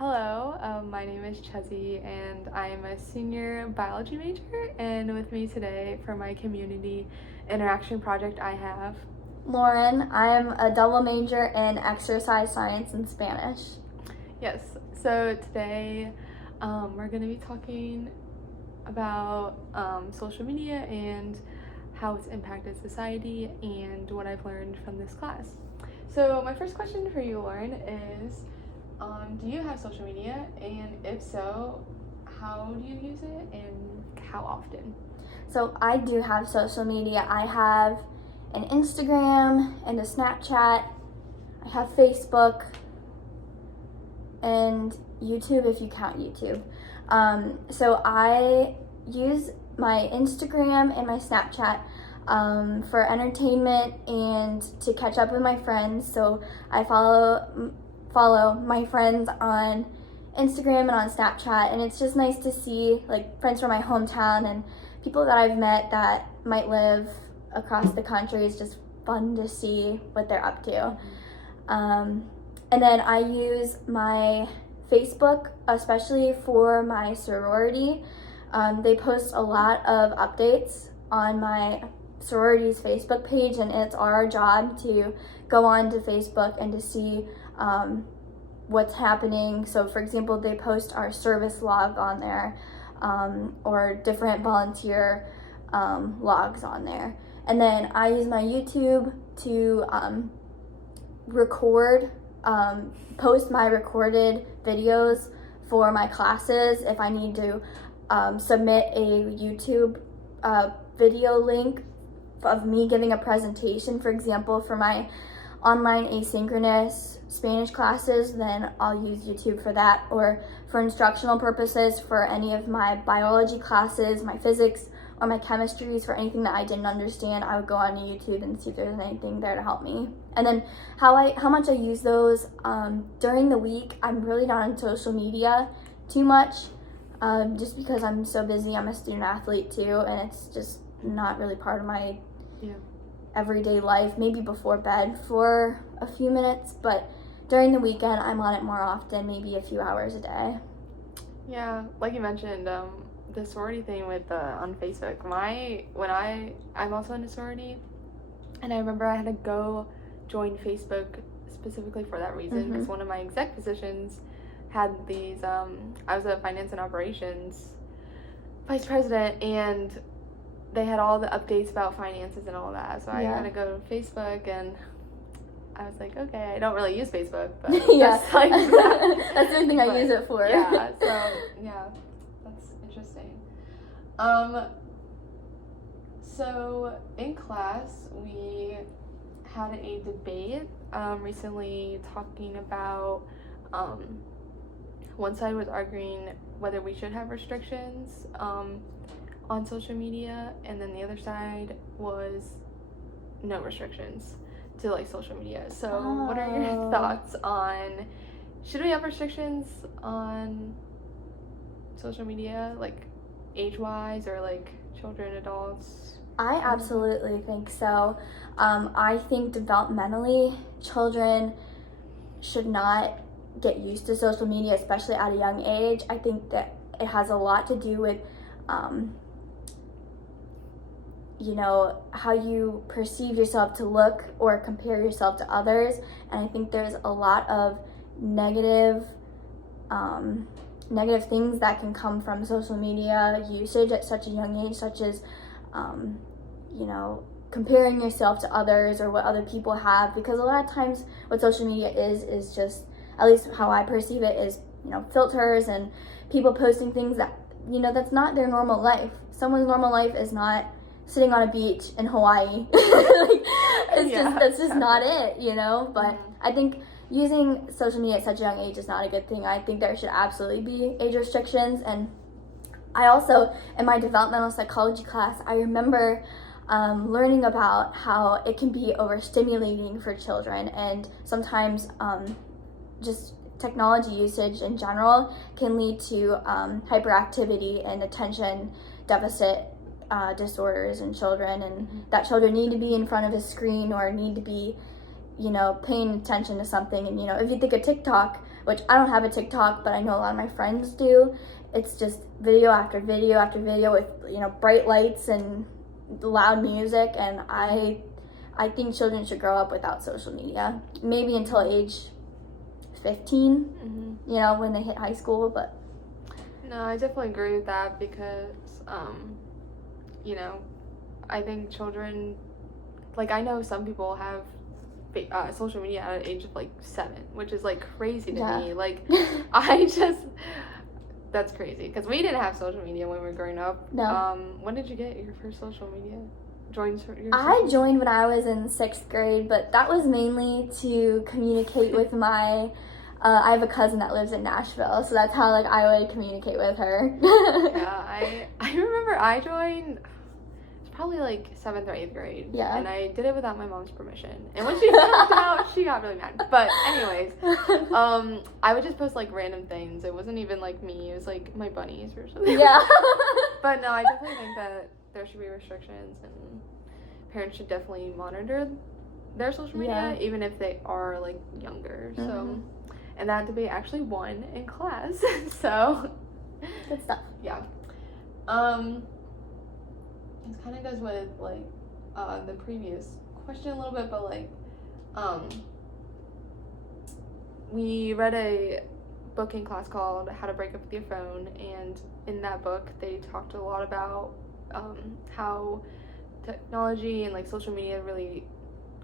Hello, my name is Chezzy and I am a senior biology major, and with me today for my community interaction project I have Lauren. I am a double major in exercise science and Spanish. Yes, so today we're going to be talking about social media and how it's impacted society and what I've learned from this class. So my first question for you, Lauren, is do you have social media? And if so, how do you use it and how often? So I do have social media. I have an Instagram and a Snapchat. I have Facebook and YouTube if you count YouTube. So I use my Instagram and my Snapchat for entertainment and to catch up with my friends. So I follow my friends on Instagram and on Snapchat, and it's just nice to see like friends from my hometown and people that I've met that might live across the country. It's just fun to see what they're up to. And then I use my Facebook, especially for my sorority. They post a lot of updates on my sorority's Facebook page, and it's our job to go on to Facebook and to see what's happening. So for example, they post our service log on there, or different volunteer logs on there. And then I use my YouTube to post my recorded videos for my classes. If I need to submit a YouTube video link of me giving a presentation, for example, for my online asynchronous Spanish classes, then I'll use YouTube for that. Or for instructional purposes, for any of my biology classes, my physics, or my chemistries, for anything that I didn't understand, I would go on to YouTube and see if there's anything there to help me. And then how much I use those during the week, I'm really not on social media too much, just because I'm so busy. I'm a student athlete too, and it's just not really part of my everyday life. Maybe before bed for a few minutes, but during the weekend I'm on it more often, maybe a few hours a day. Yeah, like you mentioned, the sorority thing with on Facebook. I'm also in a sorority, and I remember I had to go join Facebook specifically for that reason, because one of my exec positions had these. I was a finance and operations vice president, and they had all the updates about finances and all that. So I had to go to Facebook, and I was like, okay, I don't really use Facebook, but that's like that's the only thing I use it for. Yeah, so yeah, that's interesting. So in class we had a debate recently talking about one side was arguing whether we should have restrictions on social media, and then the other side was no restrictions to like social media. So what are your thoughts on, should we have restrictions on social media, like age-wise, or like children, adults? I absolutely think so. I think developmentally, children should not get used to social media, especially at a young age. I think that it has a lot to do with how you perceive yourself to look or compare yourself to others. And I think there's a lot of negative things that can come from social media usage at such a young age, such as comparing yourself to others or what other people have. Because a lot of times what social media is just, at least how I perceive it, is filters and people posting things that that's not their normal life. Someone's normal life is not sitting on a beach in Hawaii. That's just not it, But I think using social media at such a young age is not a good thing. I think there should absolutely be age restrictions. And I also, in my developmental psychology class, I remember learning about how it can be overstimulating for children, and sometimes just technology usage in general can lead to hyperactivity and attention deficit disorders in children, and that children need to be in front of a screen or need to be paying attention to something. And if you think of TikTok, which I don't have a TikTok, but I know a lot of my friends do. It's just video after video after video with, bright lights and loud music, and I think children should grow up without social media. Maybe until age 15, when they hit high school, but... No, I definitely agree with that because, I think children, like, I know some people have social media at an age of, 7, which is, crazy to me. Like, that's crazy, because we didn't have social media when we were growing up. No. When did you get your first social media? I joined when I was in 6th grade, but that was mainly to communicate with my... I have a cousin that lives in Nashville, so that's how, I would communicate with her. Yeah, I remember I joined, it's probably, 7th or 8th grade. Yeah. And I did it without my mom's permission. And when she found out, she got really mad. But anyways, I would just post, random things. It wasn't even, me. It was, my bunnies or something. Yeah. But, no, I definitely think that there should be restrictions, and parents should definitely monitor their social media, even if they are, younger. So... And that debate actually won in class. So good stuff. Yeah. This kind of goes with the previous question a little bit, but we read a book in class called How to Break Up with Your Phone, and in that book they talked a lot about how technology and social media really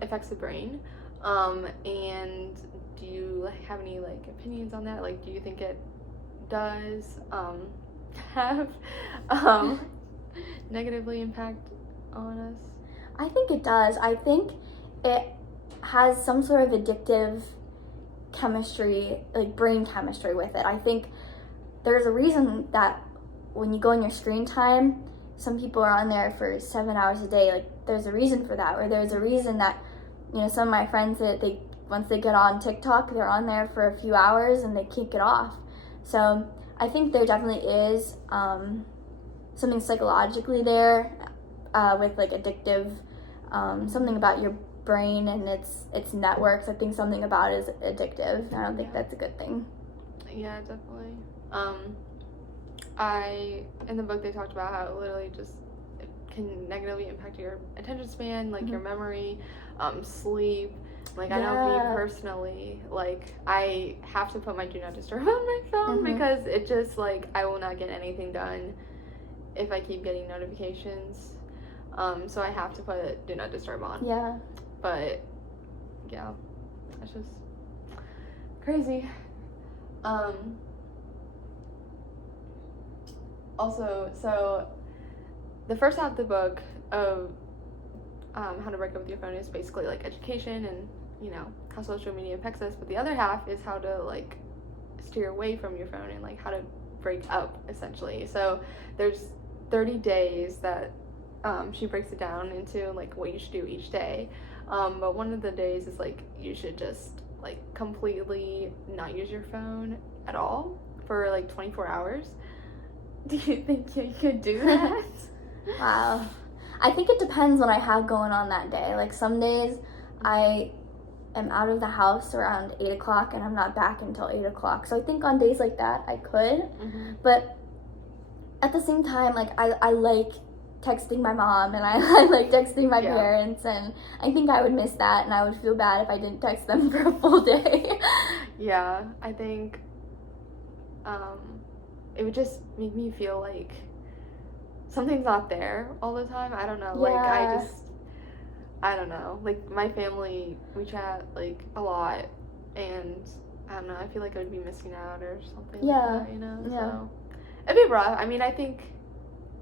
affects the brain. And do you have any opinions on that? Do you think it does have negatively impact on us? I think it does. I think it has some sort of addictive chemistry, brain chemistry with it. I think there's a reason that when you go on your screen time, some people are on there for 7 hours a day. There's a reason for that, or there's a reason that some of my friends that once they get on TikTok, they're on there for a few hours and they can't get off. So I think there definitely is something psychologically there with addictive, something about your brain and its networks. I think something about it is addictive. I don't think that's a good thing. Yeah, definitely. In the book they talked about how it literally just can negatively impact your attention span, your memory, sleep. I know me personally, I have to put my do not disturb on my phone because it just, I will not get anything done if I keep getting notifications. So I have to put do not disturb on. Yeah. But, yeah, that's just crazy. Also, so the first half of the book of How to Break Up with Your Phone is basically education and how social media affects us, but the other half is how to steer away from your phone and how to break up, essentially. So there's 30 days that she breaks it down into what you should do each day, but one of the days is you should just completely not use your phone at all for 24 hours. Do you think you could do that? Wow. I think it depends what I have going on that day. Some days I am out of the house around 8 o'clock and I'm not back until 8 o'clock. So I think on days like that I could. But at the same time, I like texting my mom and I like texting my parents, and I think I would miss that and I would feel bad if I didn't text them for a full day. Yeah, I think it would just make me feel something's not there all the time. I don't know. I don't know. My family, we chat a lot, and I don't know. I feel I would be missing out or something like that, Yeah. So it'd be rough. I mean, I think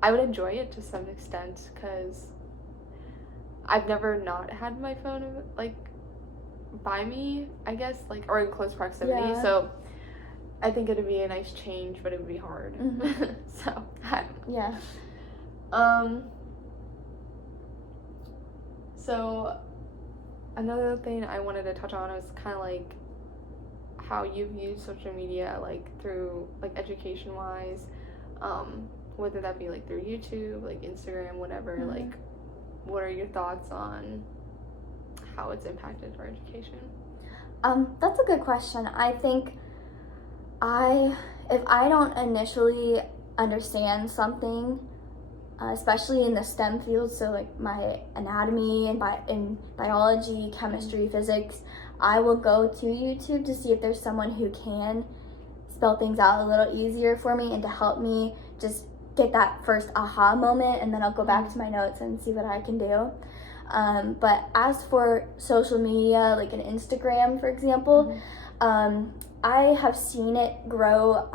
I would enjoy it to some extent because I've never not had my phone by me, I guess, or in close proximity. Yeah. So I think it'd be a nice change, but it would be hard. So I don't know. Yeah. So another thing I wanted to touch on was kind of how you've used social media through education wise, whether that be through YouTube, Instagram, whatever. What are your thoughts on how it's impacted our education? That's a good question. I think If I don't initially understand something, especially in the STEM fields, so like my anatomy and in biology, chemistry, physics, I will go to YouTube to see if there's someone who can spell things out a little easier for me and to help me just get that first aha moment, and then I'll go back to my notes and see what I can do. But as for social media, like an Instagram, for example, I have seen it grow,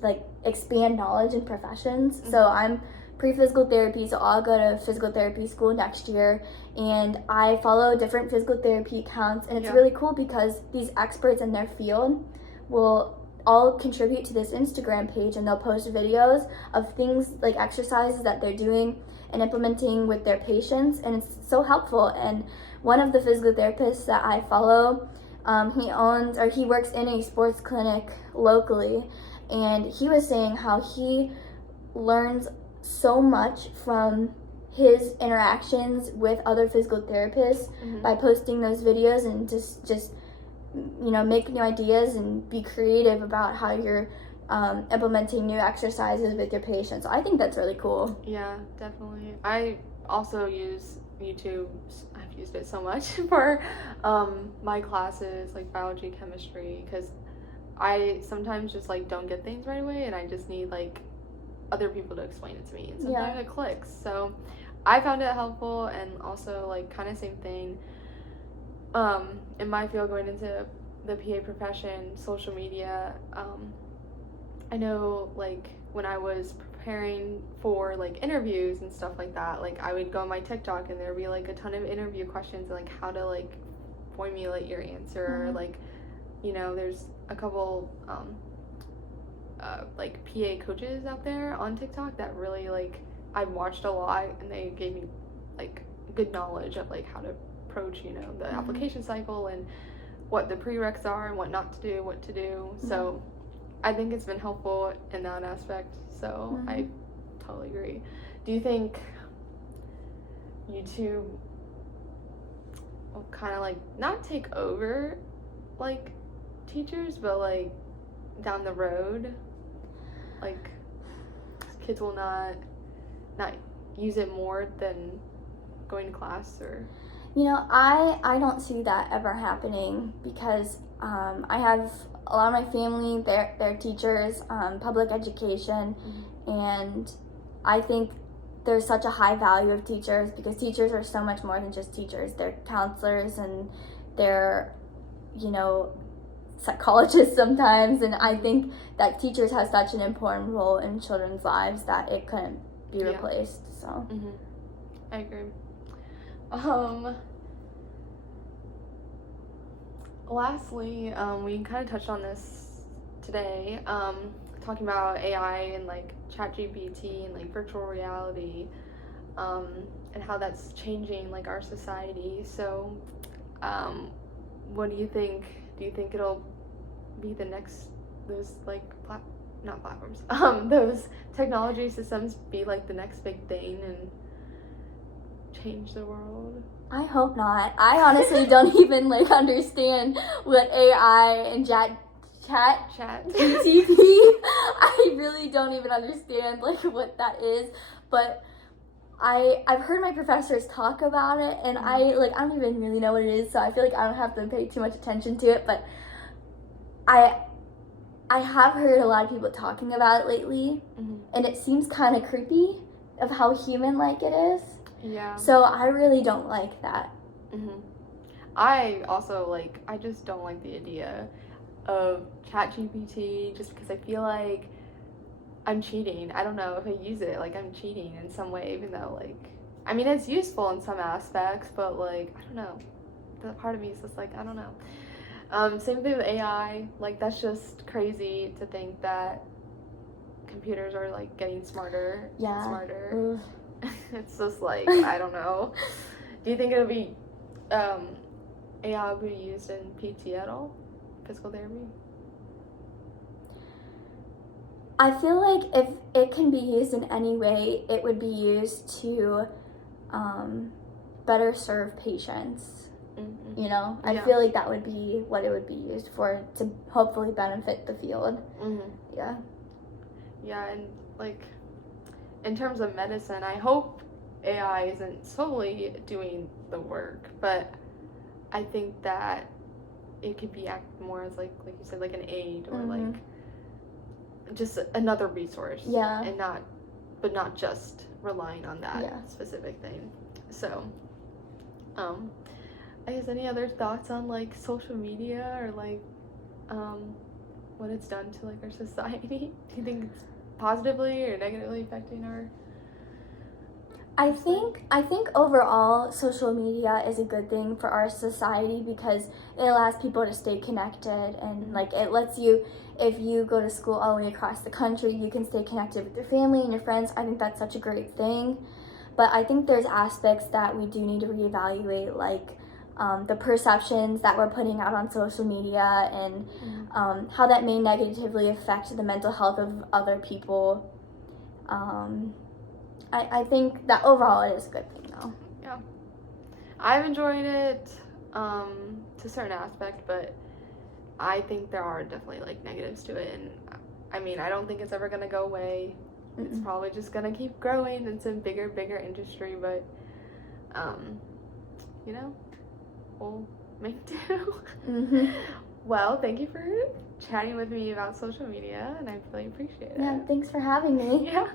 like expand knowledge in professions. So I'm pre-physical therapy, so I'll go to physical therapy school next year, and I follow different physical therapy accounts, and it's really cool because these experts in their field will all contribute to this Instagram page, and they'll post videos of things like exercises that they're doing and implementing with their patients, and it's so helpful. And one of the physical therapists that I follow, he works in a sports clinic locally, and he was saying how he learns so much from his interactions with other physical therapists by posting those videos, and just make new ideas and be creative about how you're implementing new exercises with your patients. So I think that's really cool. Yeah, definitely. I also use YouTube. I've used it so much for my classes, like biology, chemistry, because I sometimes just like don't get things right away, and I just need like other people to explain it to me, and sometimes it clicks. So I found it helpful, and also like kind of same thing in my field going into the PA profession, social media. I know like when I was preparing for like interviews and stuff like that, like I would go on my TikTok and there'd be like a ton of interview questions and like how to like formulate your answer. Like, there's a couple like PA coaches out there on TikTok that really like I've watched a lot, and they gave me like good knowledge of like how to approach the application cycle and what the prereqs are and what not to do, what to do. So I think it's been helpful in that aspect. So I totally agree. Do you think YouTube will kind of like not take over like teachers, but like down the road, like kids will not use it more than going to class? Or I don't see that ever happening, because I have a lot of my family, they're teachers, public education, and I think there's such a high value of teachers, because teachers are so much more than just teachers. They're counselors, and they're psychologists sometimes, and I think that teachers have such an important role in children's lives that it couldn't be replaced. So I agree. Lastly, we kind of touched on this today, talking about AI and like ChatGPT and like virtual reality, and how that's changing like our society. So, what do you think? Do you think it'll be the next, those like not platforms, those technology systems be like the next big thing and change the world? I hope not. I honestly don't even like understand what AI and chat GTP. I really don't even understand like what that is, but I've heard my professors talk about it, and I don't even really know what it is, so I feel like I don't have to pay too much attention to it, but I have heard a lot of people talking about it lately, and it seems kind of creepy of how human-like it is. Yeah. So I really don't like that. I also I just don't like the idea of ChatGPT, just because I feel like I'm cheating. I don't know, if I use it, like I'm cheating in some way, even though I mean, it's useful in some aspects, but I don't know. The part of me is just I don't know. Same thing with AI. That's just crazy to think that computers are getting smarter and smarter. It's just I don't know. Do you think it'll be AI will be used in PT at all? Physical therapy? I feel like if it can be used in any way, it would be used to better serve patients. You know, I Yeah. feel like that would be what it would be used for, to hopefully benefit the field. Yeah. Yeah, and like in terms of medicine, I hope AI isn't solely doing the work, but I think that it could be act more as like you said, like an aid or like just another resource. Yeah. And not just relying on that specific thing. So, I guess any other thoughts on like social media or like what it's done to like our society? Do you think it's positively or negatively affecting our? I think overall social media is a good thing for our society because it allows people to stay connected, and like it lets you, if you go to school all the way across the country, you can stay connected with your family and your friends. I think that's such a great thing. But I think there's aspects that we do need to reevaluate, like the perceptions that we're putting out on social media, and how that may negatively affect the mental health of other people. I think that overall it is a good thing, though. Yeah, I've enjoyed it to a certain aspect, but I think there are definitely like negatives to it, and I mean I don't think it's ever gonna go away. It's probably just gonna keep growing. It's a bigger industry, but you know, we'll make do. Well, thank you for chatting with me about social media, and I really appreciate it. Yeah, thanks for having me. Yeah.